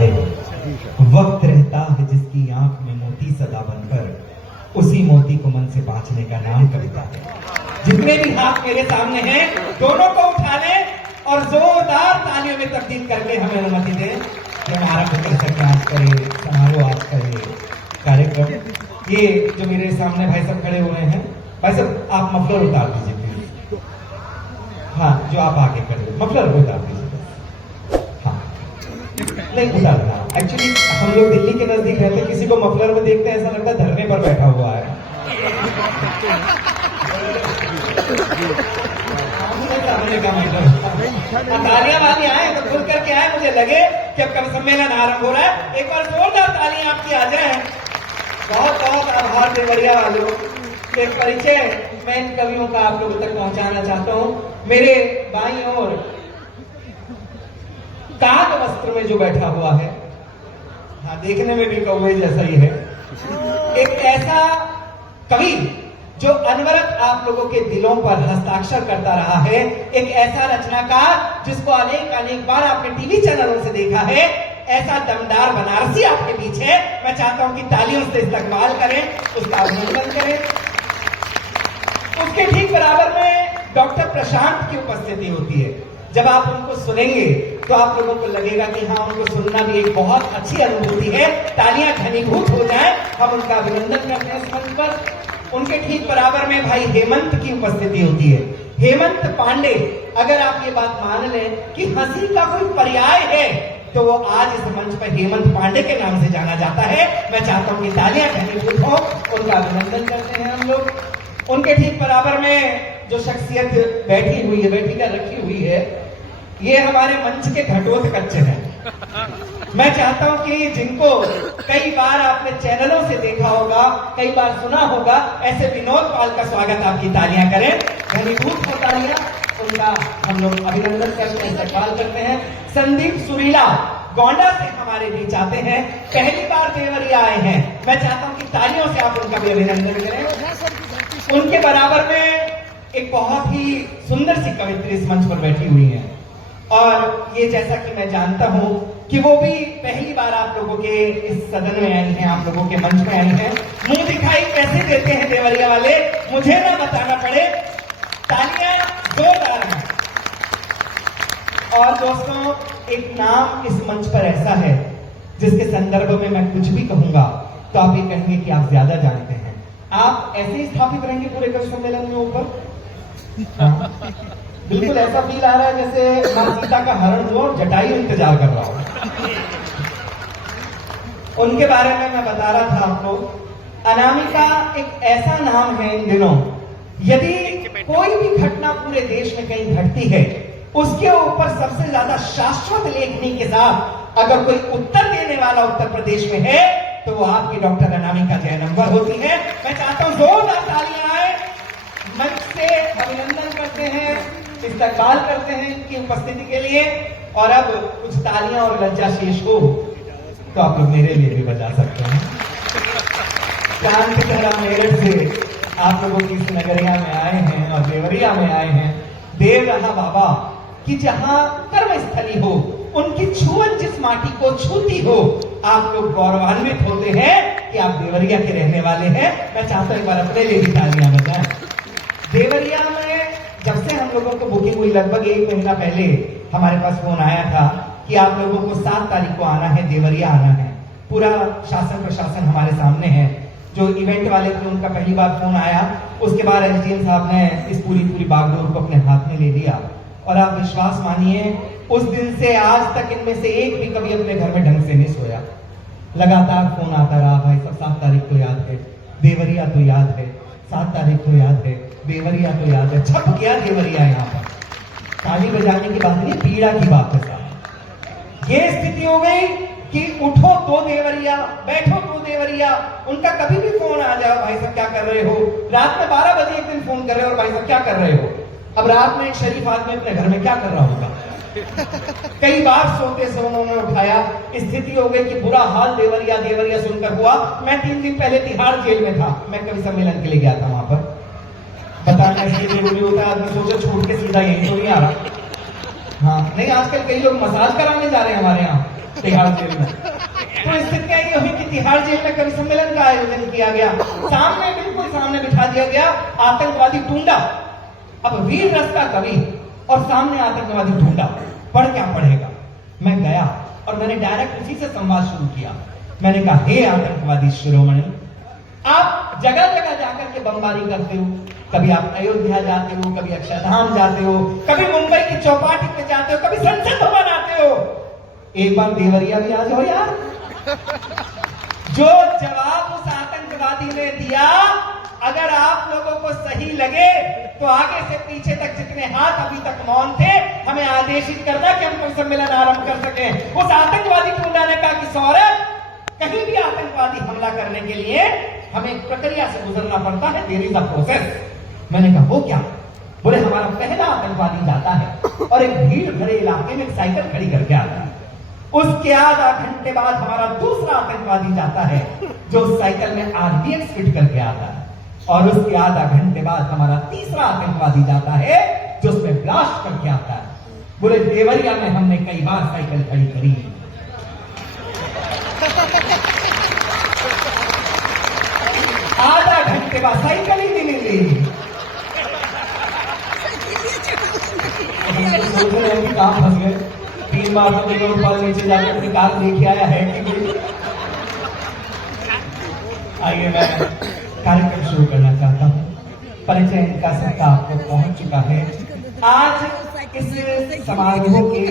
है। वक्त रहता है जिसकी आंख में मोती सदा बनकर, उसी मोती को मन से बांचने का नाम कविता है। जितने भी हाथ मेरे सामने हैं, दोनों को उठा लें और जोरदार तालियों में तब्दील करके हमें अनुमति दें कि हमारा कर सके आज का ये समारोह, आज का ये कार्यक्रम। ये जो मेरे सामने भाई साहब खड़े हुए हैं, भाई साहब आप मफलर उतार दीजिए प्लीज। हाँ, जो आप आगे खड़े हो मफलर उतार दीजिए। हाँ, नहीं उतारना। एक्चुअली हम लोग दिल्ली के नजदीक रहते हैं, किसी को मफलर में देखते हैं ऐसा लगता है धरने पर बैठा हुआ है। तालियां वाली आए तो खुल करके आए, मुझे लगे कि अब कवि सम्मेलन आरंभ हो रहा है। एक बार जोरदार तालियां आपकी आ जाए। बहुत बहुत आभार देवरिया वालों। एक परिचय मैं इन कवियों का आप लोगों तक पहुंचाना चाहता हूं। मेरे बाईं ओर काग वस्त्र में जो बैठा हुआ है, हाँ देखने में भी कौवे जैसा ही है, एक ऐसा कवि जो अनवरत आप लोगों के दिलों पर हस्ताक्षर करता रहा है, एक ऐसा रचनाकार जिसको अनेक बार आपने टीवी चैनलों से देखा है, ऐसा दमदार बनारसी आपके बीच है। मैं चाहता हूं कि तालियों से इस्तकबाल करें, उसका अभिनंदन करें। उसके ठीक बराबर में डॉक्टर प्रशांत की उपस्थिति होती है। जब आप उनको सुनेंगे तो आप लोगों को लगेगा कि हाँ, उनको सुनना भी एक बहुत अच्छी अनुभूति है। तालियां घनीभूत हो जाए, हम उनका अभिनंदन करते हैं इस मंच पर। उनके ठीक बराबर में भाई हेमंत की उपस्थिति होती है। हेमंत पांडे, अगर आप ये बात मान लें कि हंसी का कोई पर्याय है तो वो आज इस मंच पर हेमंत पांडे के नाम से जाना जाता है। मैं चाहता हूं कि तालियां घनीभूत हो, उनका अभिनंदन करते हैं हम लोग। उनके ठीक बराबर में जो शख्सियत बैठी हुई है, बैठी कर रखी हुई है, ये हमारे मंच के घटोत्कच हैं। मैं चाहता हूं कि जिनको कई बार आपने चैनलों से देखा होगा, कई बार सुना होगा, ऐसे विनोद पाल का स्वागत आपकी तालियां करें, घनीभूत हो तालियां। उनका हम लोग अभिनंदन करते हैं, इस्तकबाल करते हैं। संदीप सुरीला गोंडा से हमारे बीच आते हैं, पहली बार देवरिया आए हैं। मैं चाहता हूं कि तालियों से आप उनका भी अभिनंदन करें। उनके बराबर में एक बहुत ही सुंदर सी कवित्री इस मंच पर बैठी हुई है, और ये जैसा कि मैं जानता हूं कि वो भी पहली बार आप लोगों के इस सदन में आई हैं, आप लोगों के मंच में आई हैं। मुंह दिखाई कैसे देते हैं देवरिया वाले, मुझे ना बताना पड़े। तालियां जोरदार हैं। और दोस्तों, एक नाम इस मंच पर ऐसा है जिसके संदर्भ में मैं कुछ भी कहूंगा तो आप ये कहेंगे कि आप ज्यादा जानते हैं। आप ऐसे ही स्थापित रहेंगे पूरे कवि सम्मेलन में ऊपर। बिल्कुल ऐसा फील आ रहा है जैसे मां सीता का हरण हुआ और जटायु इंतजार कर रहा हो। उनके बारे में मैं बता रहा था आपको। अनामिका एक ऐसा नाम है इन दिनों, यदि कोई भी घटना पूरे देश में कहीं घटती है, उसके ऊपर सबसे ज्यादा शाश्वत लेखनी के साथ अगर कोई उत्तर देने वाला उत्तर प्रदेश में है तो वो आपकी डॉक्टर अनामिका जयनंबर होती है। मैं चाहता हूं जोरदार तालियां आए, मंच से अभिनंदन करते हैं, इस्तकबाल करते हैं इनकी उपस्थिति के लिए। और अब कुछ तालियां और लज्जा शेष हो तो आप लोग मेरे लिए भी बजा सकते हैं। चांद की तरह मेरठ से आप लोगों की इस नगरिया में आए हैं और देवरिया में आए हैं। देव रहा बाबा कि जहां कर्म स्थली हो, उनकी छुअन जिस माटी को छूती हो, आप लोग गौरवान्वित होते हैं कि आप देवरिया के रहने वाले हैं। मैं चाहता हूं एक बार अपने लिए भी तालियां बजाएं। देवरिया में जब से हम लोगों को बुकिंग हुई, लगभग 1 महीना पहले हमारे पास फोन आया था कि आप लोगों को 7 तारीख को आना है, देवरिया आना है। पूरा शासन प्रशासन हमारे सामने है। जो इवेंट वाले थे उनका पहली बार फोन आया, उसके बाद एसडीएम साहब ने इस पूरी बागडोर को अपने हाथ में ले लिया। और आप विश्वास मानिए, उस दिन से आज तक इनमें से एक भी कभी अपने घर में ढंग से नहीं सोया। लगातार फोन आता रहा, भाई सब 7 तारीख को याद है, देवरिया तो याद है, 7 तारीख को याद है, देवरिया तो याद है। छप गया देवरिया यहाँ पर। ताली बजाने की बात नहीं, पीड़ा की बात है साहब। ये स्थिति हो गई कि उठो तो देवरिया, बैठो तो देवरिया। उनका कभी भी फोन आ जाओ, भाई साहब क्या कर रहे हो। रात में 12 बजे एक दिन फोन कर रहे हो और भाई साहब क्या कर रहे हो। अब रात में एक शरीफ आदमी अपने घर में क्या कर रहा होगा। कई बार सोते से उन्होंने उठाया। स्थिति हो गई कि बुरा हाल देवरिया देवरिया सुनकर हुआ। मैं 3 दिन पहले तिहाड़ जेल में था, मैं कवि सम्मेलन के लिए गया था वहां पर। बताना इसलिए जरूरी होता है, आदमी सोचे छोड़ के सीधा यहीं तो नहीं आ रहा। हाँ नहीं, आजकल कई लोग मसाज कराने जा रहे हैं हमारे यहाँ। तिहाड़ जेल में। तो स्थिति ये हुई कि तिहाड़ जेल में कवि सम्मेलन का आयोजन किया गया। सामने, बिल्कुल सामने बिठा दिया गया आतंकवादी टुंडा। अब वीर रस का कवि और सामने आतंकवादी टुंडा, पढ़ क्या पढ़ेगा। मैं गया और मैंने डायरेक्ट उसी से संवाद शुरू किया। मैंने कहा, हे आतंकवादी शिरोमणि, आप जगह जगह जाकर के बमबारी करते हो। कभी आप अयोध्या जाते हो, कभी अक्षरधाम जाते हो, कभी मुंबई की चौपाटी पे जाते हो, कभी संसद भवन आते हो। एक बार देवरिया भी आ जाओ यार। जो जवाब उस आतंकवादी ने दिया, अगर आप लोगों को सही लगे तो आगे से पीछे तक जितने हाथ अभी तक मौन थे, हमें आदेशित करना कि हम कोई सम्मेलन आरंभ कर सके। उस आतंकवादी टुंडा ने कहा कि सौरभ, कहीं भी आतंकवादी हमला करने के लिए हमें एक प्रक्रिया से गुजरना पड़ता है, देयर इज अ प्रोसेस। मैंने कहा, वो क्या? बोले, हमारा पहला आतंकवादी जाता है और एक भीड़ भरे इलाके में साइकिल खड़ी करके आता है। उसके आधा घंटे बाद हमारा दूसरा आतंकवादी जाता है, जो साइकिल में आरडीएक्स फिट करके आता है। और उसके आधा घंटे बाद हमारा तीसरा आतंकवादी जाता है, जो उसमें ब्लास्ट करके आता है। बोले, देवरिया में हमने कई बार साइकिल खड़ी करी। आधा घंटे बाद साइकिल ही नहीं मिली। सोच रहे हैं कि काम फंस गए। 3 बार तो मेरे ऊपर नीचे जाकर अपनी कार लेके आया है कि नहीं। आइए, मैं कार्यक्रम शुरू करना चाहता हूँ। परिचय इनका सबका आपको पहुंच चुका है। आज इस समारोह के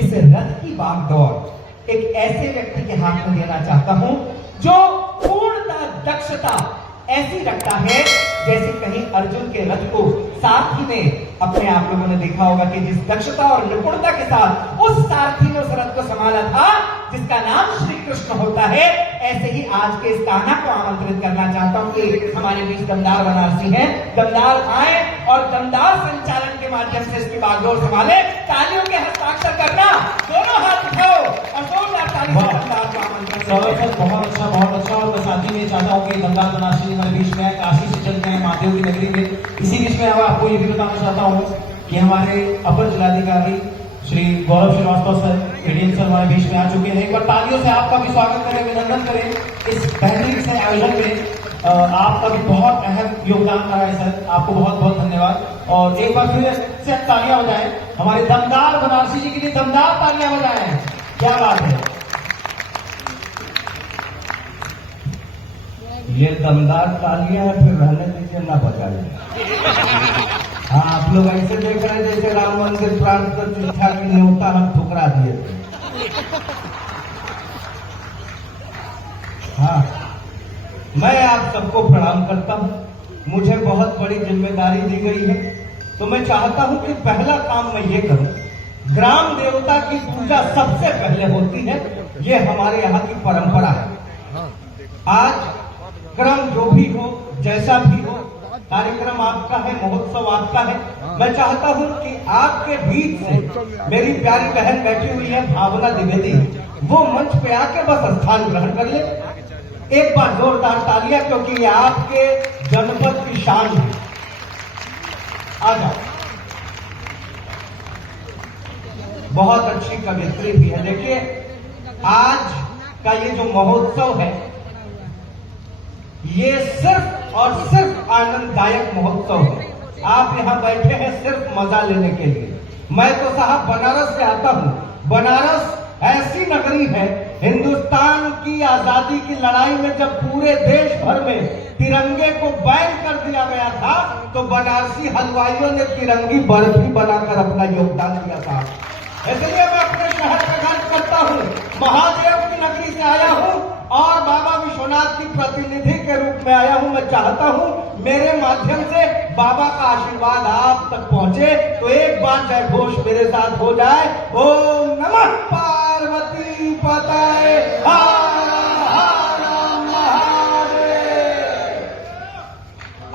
इस रथ की बागडोर एक ऐसे व्यक्ति के हाथ में देना चाहता हूं जो पूर्णतः दक्षता ऐसी रखता है जैसे कहीं अर्जुन के रथ को सारथी ने, अपने आप लोगों ने देखा होगा कि जिस दक्षता और निपुणता के साथ उस सारथी ने उस रथ को संभाला था, जिसका नाम श्री कृष्ण होता है। ऐसे ही आज के इस कान्हा को आमंत्रित करना चाहता हूं कि हमारे बीच दमदार बनारसी हैं। दमदार आए और दमदार संचालन के माध्यम से इसकी बागडोर संभाले। तालियों के हस्ताक्षर करना, दोनों हाथ उठाओ और जोरदार ताली से दमदार को आमंत्रित करो। बहुत अच्छा, बहुत अच्छा। और मैं साथ ही में चाहता हूँ कि दमदार बनारसी हमारे बीच में काशी से चलते हैं महादेव की नगरी में। इसी बीच में आपको ये भी बताना चाहता हूँ कि हमारे अपर जिलाधिकारी श्री गौरव श्रीवास्तव सर, एडीएम सर हमारे बीच में आ चुके हैं। एक बार तालियों से आपका भी स्वागत करें, अभिनंदन करें इस बेहतरीन से आयोजन में। आपका भी बहुत अहम योगदान रहा है सर, आपको बहुत बहुत धन्यवाद। और एक बार फिर से तालियां बजाएं हमारे दमदार बनारसी जी के लिए, दमदार तालियां बजाएं। क्या बात है, ये दमदार तालियां है, फिर रहने दीजिए, ना बजाइए। हाँ, आप लोग ऐसे देख रहे हैं जैसे राम मंदिर प्रांत प्रतिष्ठा की न्योता हम ठुकरा दिए थे। हाँ, मैं आप सबको प्रणाम करता हूँ। मुझे बहुत बड़ी जिम्मेदारी दी गई है, तो मैं चाहता हूँ कि पहला काम मैं ये करूँ। ग्राम देवता की पूजा सबसे पहले होती है, ये हमारे यहाँ की परंपरा है। आज क्रम जो भी हो, जैसा भी हो, कार्यक्रम आपका है, महोत्सव आपका है। मैं चाहता हूं कि आपके बीच से मेरी प्यारी बहन बैठी हुई है भावना द्विवेदी, वो मंच पे आके बस स्थान ग्रहण कर ले। एक बार जोरदार तालियां, क्योंकि ये आपके जनपद की शान है। आ जाओ। बहुत अच्छी कवित्री भी है। देखिए, आज का ये जो महोत्सव है, ये सिर्फ और सिर्फ आनंददायक महोत्सव है। आप यहाँ बैठे हैं सिर्फ मजा लेने के लिए। मैं तो साहब बनारस से आता हूँ। बनारस ऐसी नगरी है, हिंदुस्तान की आजादी की लड़ाई में जब पूरे देश भर में तिरंगे को बैन कर दिया गया था, तो बनारसी हलवाइयों ने तिरंगी बर्फी बनाकर अपना योगदान दिया था। इसलिए मैं अपने शहर में गर्व करता हूँ, महादेव की नगरी से आया हूँ और बाबा विश्वनाथ की प्रतिनिधि के रूप में आया हूँ। मैं चाहता हूँ मेरे माध्यम से बाबा का आशीर्वाद आप तक पहुंचे, तो एक बार जय घोष मेरे साथ हो जाए। ओम नमः पार्वती पतये हर हर महादेव।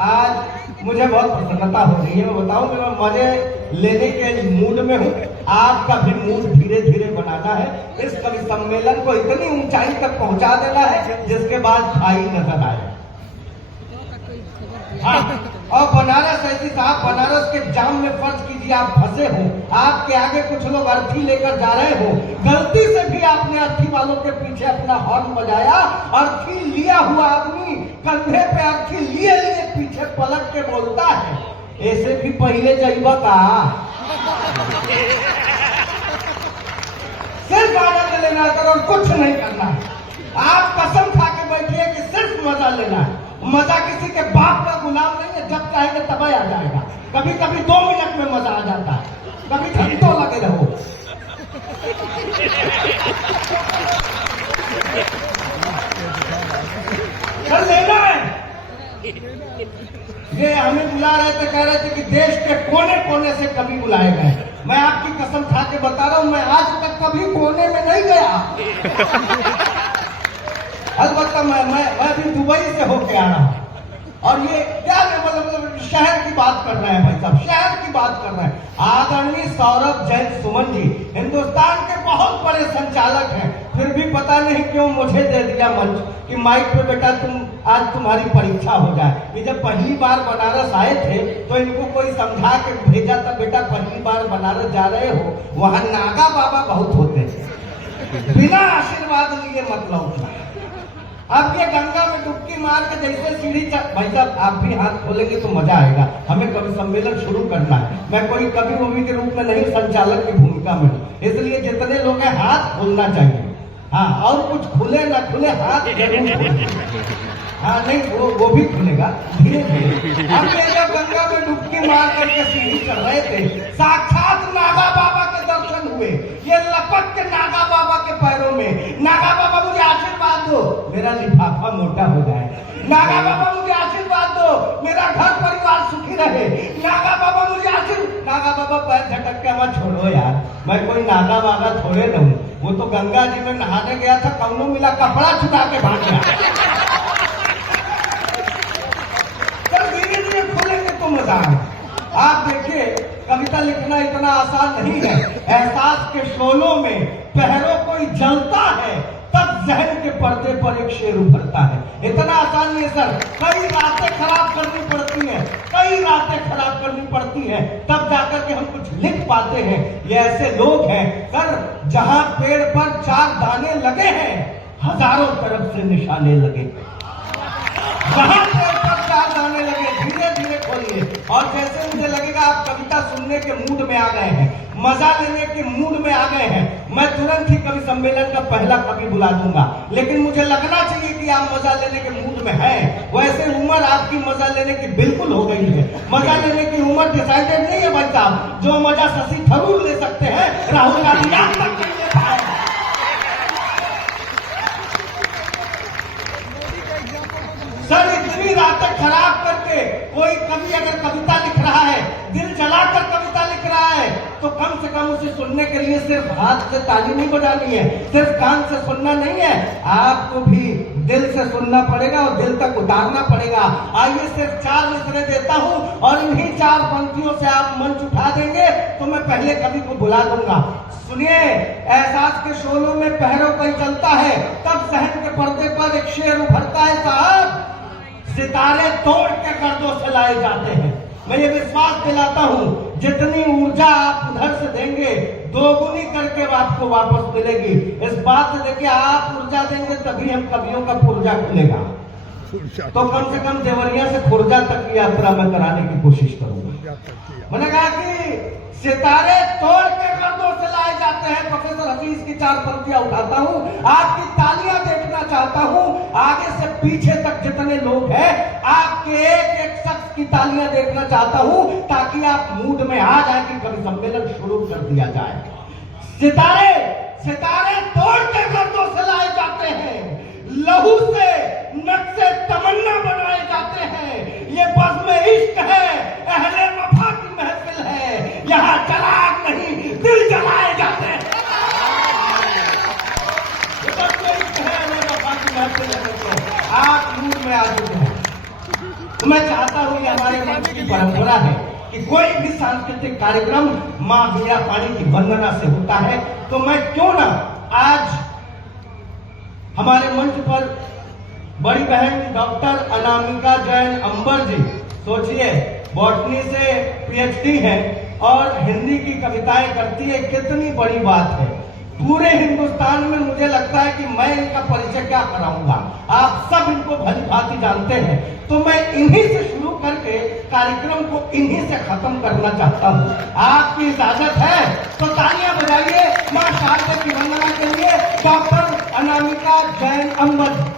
आज मुझे बहुत प्रसन्नता हो रही है। मैं बताऊं, मैं मजे लेने के मूड में हूँ। आपका भी मूड धीरे धीरे बनाना है। इस कवि सम्मेलन को इतनी ऊंचाई तक पहुंचा देना है जिसके बाद खाई नजर आए। हाँ, और बनारस ऐसी साहब, बनारस के जाम में फर्ज कीजिए आप फंसे हो, आपके आगे कुछ लोग अर्थी लेकर जा रहे हो, गलती से भी आपने अर्थी वालों के पीछे अपना हॉर्न बजाया, अर्थी लिया हुआ आदमी कंधे पे अर्थी लिए लिए पीछे पलट के बोलता है, ऐसे भी पहले जाइबा का। सिर्फ आनंद लेना है और कुछ नहीं करना है। आप कसम खा के बैठिए कि सिर्फ मजा लेना है। मजा किसी के बाप का गुलाम नहीं है, जब चाहेंगे तब आ जाएगा। कभी कभी 2 मिनट में मजा आ जाता है, कभी घंटों लगे रहो। कर लेना है। ये हमें बुला रहे थे, कह रहे थे कि देश के कोने कोने से कभी बुलाए गए। मैं आपकी कसम खा के बता रहा हूं, मैं आज तक कभी कोने में नहीं गया। अलबत्ता मैं भी दुबई से होके आ रहा हूं, और ये क्या मतलब शहर की बात कर रहे हैं भाई साहब, शहर की बात कर रहे हैं। आदरणीय सौरभ जैन सुमन जी हिंदुस्तान के बहुत बड़े संचालक हैं, फिर भी पता नहीं क्यों मुझे दे दिया मंच कि माइक पे बेटा तुम आज तुम्हारी परीक्षा हो जाए। ये जब पहली बार बनारस आए थे तो इनको कोई समझा के भेजा था, बेटा पहली बार बनारस जा रहे हो, वहां नागा बाबा बहुत होते हैं, बिना आशीर्वाद लिए मत लौटना। अब ये गंगा में डुबकी मार के जैसे सीढ़ी भाई साहब आप भी हाथ खोलेंगे तो मजा आएगा। हमें कवि सम्मेलन शुरू करना है, मैं कोई कवि मूवी के रूप में नहीं, संचालक की भूमिका में, इसलिए जितने लोग हैं हाथ खोलना चाहिए। हाँ, और कुछ खुले ना खुले हाथ जरूर खोले। हाँ नहीं, वो भी खुलेगा धीरे धीरे। हम ये जब गंगा में डुबकी मार करके सीढ़ी चढ़ रहे थे, साक्षात नागा बाबा के दर्शन हुए। ये लपक के नागा बाबा के पैरों में, नागा बाबा मुझे आशीर्वाद दो मेरा लिफाफा मोटा हो जाए, नागा बाबा मुझे आशीर्वाद दो मेरा घर परिवार सुखी रहे, नागा बाबा मुझे आशीर्वाद। नागा बाबा पैर झटक के हमारा छोड़ो यार, मैं कोई नागा बाबा थोड़े न हूं। वो तो गंगा जी में नहाने गया था, कौनो मिला कपड़ा छुटा के भाग गया। धीरे धीरे खुलेंगे तो मजा आएगा। आप देखिए कविता लिखना इतना आसान नहीं है। एहसास के शोलों में पहरों कोई जलता है, तब जहन के पर्दे पर एक शेर उभरता है। इतना आसान नहीं सर, कई रातें खराब करनी पड़ती हैं, कई रातें खराब करनी पड़ती हैं, तब जाकर के हम कुछ लिख पाते हैं। ये ऐसे लोग हैं सर, जहां पेड़ पर 4 दाने लगे हैं, हजारों तरफ से निशाने लगे। जहां पेड़ पर 4 दाने लगे, धीरे धीरे खोलिए, और जैसे मुझे लगेगा आप कविता सुनने के मूड में आ गए हैं, मजा लेने के मूड में आ गए हैं, मैं तुरंत ही कवि सम्मेलन का पहला कवि बुला दूंगा। लेकिन मुझे लगना चाहिए कि आप मजा लेने के मूड में हैं। वैसे उम्र आपकी मजा लेने की बिल्कुल हो गई है। मजा लेने की उम्र डिसाइडेड नहीं है भाई साहब। जो मजा शशि थरूर ले सकते हैं, राहुल गांधी आज तक नहीं ले पाए। सर इतनी रातें खराब करके कोई कवि अगर कविता लिख रहा है, दिल जलाकर कविता लिख रहा है, तो कम से कम उसे सुनने के लिए सिर्फ हाथ से ताली नहीं बजानी है, सिर्फ कान से सुनना नहीं है, आपको भी दिल से सुनना पड़ेगा और दिल तक उतारना पड़ेगा। आइए सिर्फ 4 मिसरे देता हूं और इन्हीं 4 पंक्तियों से आप मंच उठा देंगे तो मैं पहले कवि को बुला दूंगा। सुनिए, एहसास के शोलों में पहरों कोई चलता है, तब सहन के पर्दे पर एक शेर उभरता है साहब, सितारे तोड़ के गर्दों से लाए जाते हैं। मैं ये विश्वास दिलाता हूं, जितनी ऊर्जा आप उधर से देंगे, दोगुनी करके आपको वापस मिलेगी। इस बात से देखिए, आप ऊर्जा देंगे तभी हम कवियों का पुर्जा खुलेगा। तो कम से कम देवरिया से खुर्जा तक की यात्रा मैं कराने की कोशिश करूंगा। मैंने कहा कि सितारे तोड़ के गर्दों से लाए जाते हैं। प्रोफेसर हफीज की 4 पंक्तियां उठाता हूं, आपकी तालियां देखना चाहता हूं। आगे से पीछे तक जितने लोग हैं, आपके एक एक शख्स की तालियां देखना चाहता हूं, ताकि आप मूड में आ जाए कि कवि सम्मेलन शुरू कर दिया जाए। सितारे सितारे तोड़ के गर्दों से लाए जाते हैं, लहू से नक्शे तमन्ना बनाए जाते हैं। ये बज़्म इश्क है, अहले वफा की महफिल है, यहाँ चराग नहीं दिल जलाए जाते हैं। ये बज़्म इश्क है, अहले वफा की महफिल है। तो आप मूड में आ चुके हैं, तो मैं चाहता हूँ ये हमारे मंच की परंपरा है कि कोई भी सांस्कृतिक कार्यक्रम माँ वीणा पानी की वंदना से होता है, तो मैं क्यों ना आज हमारे मंच पर बड़ी बहन डॉक्टर अनामिका जैन अंबर जी, सोचिए, बॉटनी से पीएचडी है और हिंदी की कविताएं करती है, कितनी बड़ी बात है। पूरे हिंदुस्तान में मुझे लगता है कि मैं इनका परिचय क्या कराऊंगा, आप सब इनको भली भांति जानते हैं। तो मैं इन्हीं से शुरू करके कार्यक्रम को इन्हीं से खत्म करना चाहता हूँ। आपकी इजाजत है तो तालियां बजाइए मां शारदा की वंदना के लिए डॉक्टर अनामिका जैन अम्बद।